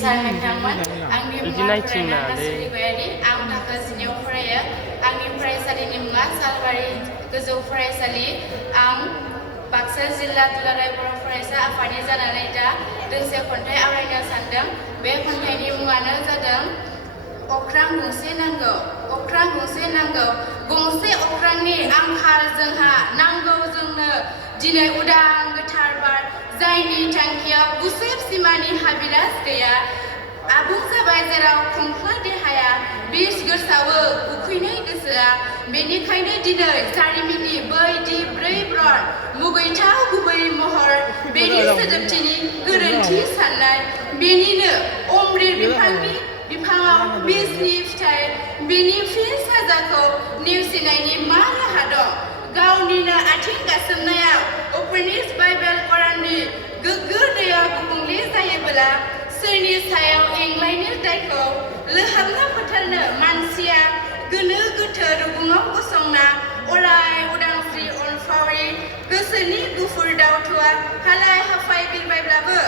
सार नोंथांमोन आंनि मुङा फरायना हासुरि गयारि आं थाखो 10 फरायो आंनि फरायसालिनि मुङा सालबारि गोजौ फरायसालि आं बाक्सा जिल्ला दुलाराय बर' फरायसा आफादनि जानानै दा दोंसे खन्थाइ आवरायनो सानदों बे खन्थाइनि मुङानो जादों अख्रां गंसे नांगौ अख्रां गंसे नांगौ गंसे अख्रांनि आंखाल जोंहा नांगौ जोंनो दिनै उदां गोथार बार जायनि थांखियाव गुसेब सिमानि हाबिलास गैया आबुं जाबाय जेराव खुंख्ला देहाया बिस गोसावो उखैनाय गोसोआ बेनिखायनो दिनै जारिमिननि बै ब्रै ब्रन मुगैथाव गुबै महर बेनि सोदोबथिनि गोरोन्थि साननाय बेनिनो अमृत बिफाङाव बिसनि फिथाइ बेनि फिन साजाखौ नेवसिनायनि मा राहा दं गावनिनो आथिं गासोमनायाव अपेनिस बाइबेल कराननि गोग्गो दैया गुबुंले जायोब्ला सोरनि सायाव एंग्लायनो दायखौ लोहाबना फोथारनो मानसिया गोनो गोथो रुगुङाव गसंना अराय उदांस्रि अनफावरि गोसोनि गुफुर दावथुआ हालाय हाफाय बिरबायब्लाबो